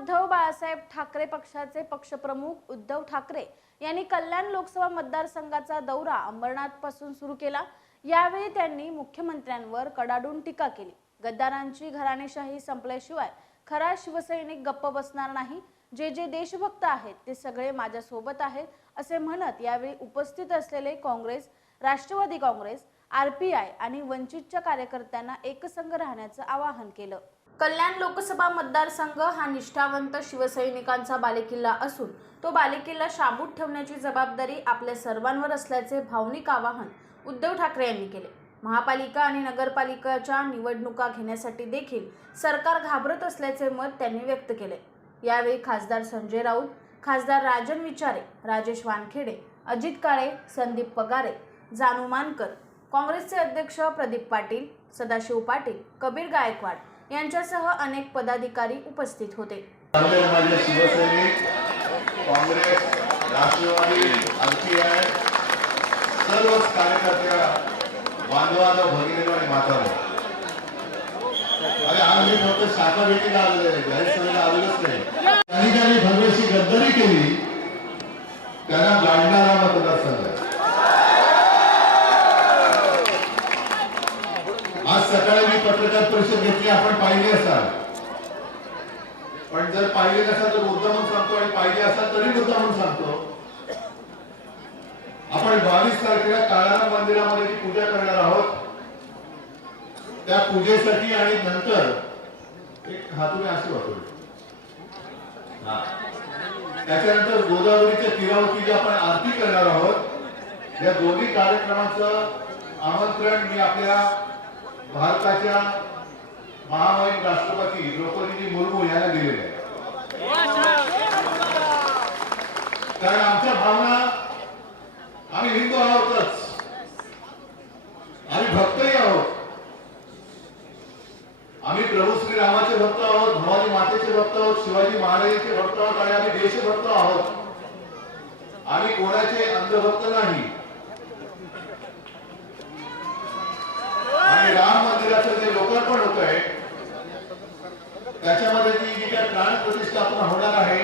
उद्धव बाळासाहेब ठाकरे पक्षाचे पक्षप्रमुख उद्धव ठाकरे यांनी कल्याण लोकसभा मतदारसंघाचा दौरा अंबरनाथपासून सुरू केला. यावेळी त्यांनी मुख्यमंत्र्यांवर कडाडून टीका केली. गद्दारांची घराणेशाही संपल्याशिवाय खरा शिवसैनिक गप्प बसणार नाही. जे जे देशभक्त आहेत ते सगळे माझ्यासोबत आहेत असे म्हणत यावेळी उपस्थित असलेले काँग्रेस राष्ट्रवादी काँग्रेस आरपीआय आणि वंचितच्या कार्यकर्त्यांना एकसंघ राहण्याचं आवाहन केलं. कल्याण लोकसभा मतदारसंघ हा निष्ठावंत शिवसैनिकांचा बालेकिल्ला असून तो बालेकिल्ला शाबूत ठेवण्याची जबाबदारी आपल्या सर्वांवर असल्याचे भावनिक आवाहन उद्धव ठाकरे यांनी केले. महापालिका आणि नगरपालिकाच्या निवडणुका घेण्यासाठी देखील सरकार घाबरत असल्याचे मत त्यांनी व्यक्त केले. यावेळी खासदार संजय राऊत खासदार राजन विचारे राजेश वानखेडे अजित काळे संदीप पगारे जानू मानकर काँग्रेसचे अध्यक्ष प्रदीप पाटील सदाशिव पाटील कबीर गायकवाड यांच्यासह अनेक पदाधिकारी उपस्थित होते. सर्वच कार्यकर्त्या बांधवांना भगिनीला आणि माताला अरे आज मी फक्त शाखा भेटीला आलेलो आहे जाहीर सभेला आलेलोच नाही. काही भगवेशी गद्दारी केली. आपण पाहिले असाल. पण जर पाहिले असाल तर मुद्दा म्हणून सांगतो आणि पाहिजे असाल तरी मुद्दा म्हणून सांगतो. आपण बावीस तारखेला काळाराम मंदिरामध्ये जी पूजा करणार आहोत. त्या पूजेसाठी आणि नंतर एक हातून असू वाटतो त्याच्यानंतर गोदावरीच्या तीरावरती जी आपण आरती करणार आहोत. या दोन्ही कार्यक्रमाचं आमंत्रण मी आपल्या भारताच्या महामहिम राष्ट्रपती द्रौपदीजी मुर्मू यांना दिलेले आहे. कारण आमच्या भावना आम्ही हिंदू आहोतच. आम्ही भक्तही आहोत. आम्ही प्रभू श्री रामाचे भक्त आहोत भवानी मातेचे भक्त आहोत शिवाजी महाराजांचे भक्त आहोत आणि आम्ही देशभक्त आहोत. आम्ही कोणाचे अंधभक्त नाही. आणि राम मंदिराचं जे लोकार्पण होत आहे त्याच्यामध्ये ती जी काय प्राण प्रतिष्ठापना होणार आहे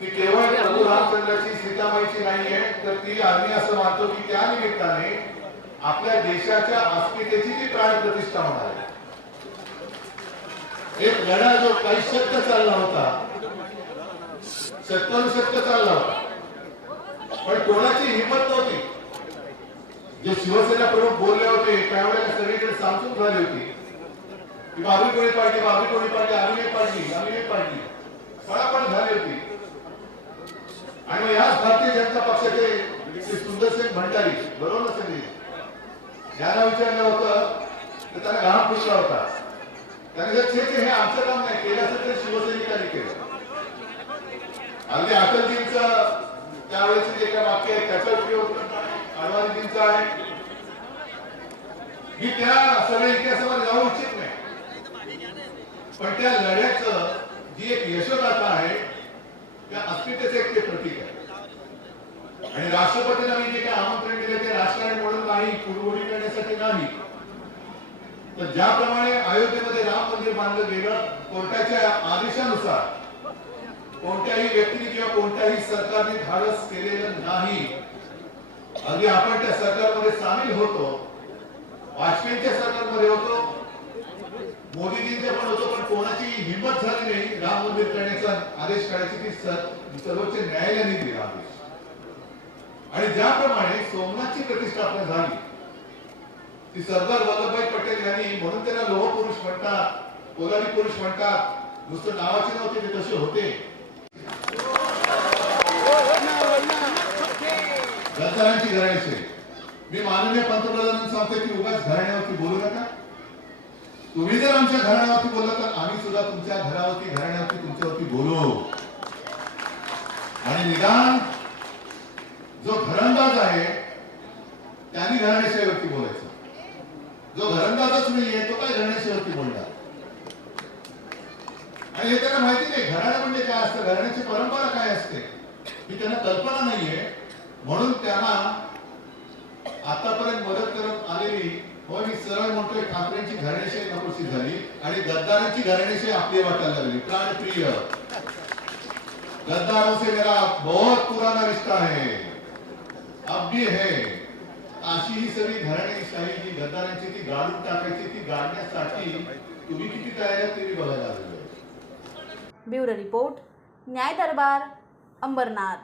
ती केवळ प्रभू रामचंद्राची सीतामाईची नाहीये तर ती आम्ही असं मानतो की त्या निमित्ताने आपल्या देशाच्या अस्मितेची ती प्राण प्रतिष्ठा होणार आहे. एक लढा जो काही शब्द चालला होता सत्तर चालला होता पण कोणाची हिंमत नव्हती. जे शिवसेना प्रमुख बोलले होते त्यावेळेला सगळीकडे सामसूम झाली होती. बाबरी कोणी पाडली बाबरी कोणी पाडली आम्ही नाही पाडली आम्ही नाही पाडली. पळापळ झाली होती. आणि मग याच भारतीय जनता पक्षाचे श्री सुंदरसेन भंडारी बरोबर ना सगळी? यांना विचारलं होतं तर त्याला घाम फुटला होता. त्याने जर हे आमचं काम नाही केलं असेल तर शिवसैनिकांनी केलं. अगदी अटलजींचं त्यावेळेचे जे काही वाक्य आहे त्याचा उपयोग अडवाणीजींचा आहे. मी त्या सगळ्या इतिहासामध्ये जाऊ इच्छित पण त्या लढ्याचं जी एक यशोगाथा आहे त्या अस्मितेचं एक ते प्रतीक आहे. आणि राष्ट्रपतींना मी जे काही आमंत्रण दिले ते राजकारण म्हणून नाही कुरगोडी करण्यासाठी नाही. तर ज्याप्रमाणे अयोध्येमध्ये राम मंदिर बांधलं गेलं कोर्टाच्या आदेशानुसार कोणत्याही व्यक्तीने किंवा कोणत्याही सरकारने धाडस केलेलं नाही. अगदी आपण त्या सरकारमध्ये सामील होतो वाजपेयींच्या सरकारमध्ये होतो मोदीजींचे पण होतो पण कोणाची हिंमत झाली नाही. राम मंदिर करण्याचा आदेश काढायची ती सर्वोच्च न्यायालयाने दिला आदेश. आणि ज्याप्रमाणे सोमनाथची प्रतिष्ठापना झाली ती सरदार वल्लभभाई पटेल यांनी म्हणून त्याला लोह पुरुष म्हणतात कोलारी पुरुष म्हणतात. नुसतं नावाचे नव्हते ते तसे होते. दत्तारांची घराण्याचे मी माननीय पंतप्रधानांना सांगते की उगाच घराण्यावरती बोलू नका. तुम्ही जर आमच्या घराण्यावरती बोलला तर आम्ही सुद्धा तुमच्या घरावरती घराण्यावरती तुमच्यावरती बोलू. आणि निदान जो घरंदाज आहे त्यांनी घराण्याशिवायवरती बोलायचं. जो घरंदाजच नाहीये तो काय घराण्याशिवायवरती बोलणार? आणि हे त्यांना माहिती नाही घराणं म्हणजे काय असतं? घराण्याची परंपरा काय असते? ही त्यांना कल्पना नाहीये. म्हणून त्यांना आतापर्यंत मदत करत आलेली हो मी सरळ म्हणतोय ठाकरेंची घराण्याशी नकोशी झाली आणि गद्दारांची घराण्याशी आपली वाटायला लागली. प्राणप्रिय. गद्दारों से मेरा बहुत पुराना रिश्ता है. अब भी है. अशी ही सगळी घराणेशाही जी गद्दारांची ती गाडून टाकायची ती गाडण्यासाठी तुम्ही किती तयार आहात ते बघायला लागलो ब्युरो रिपोर्ट न्याय दरबार अंबरनाथ.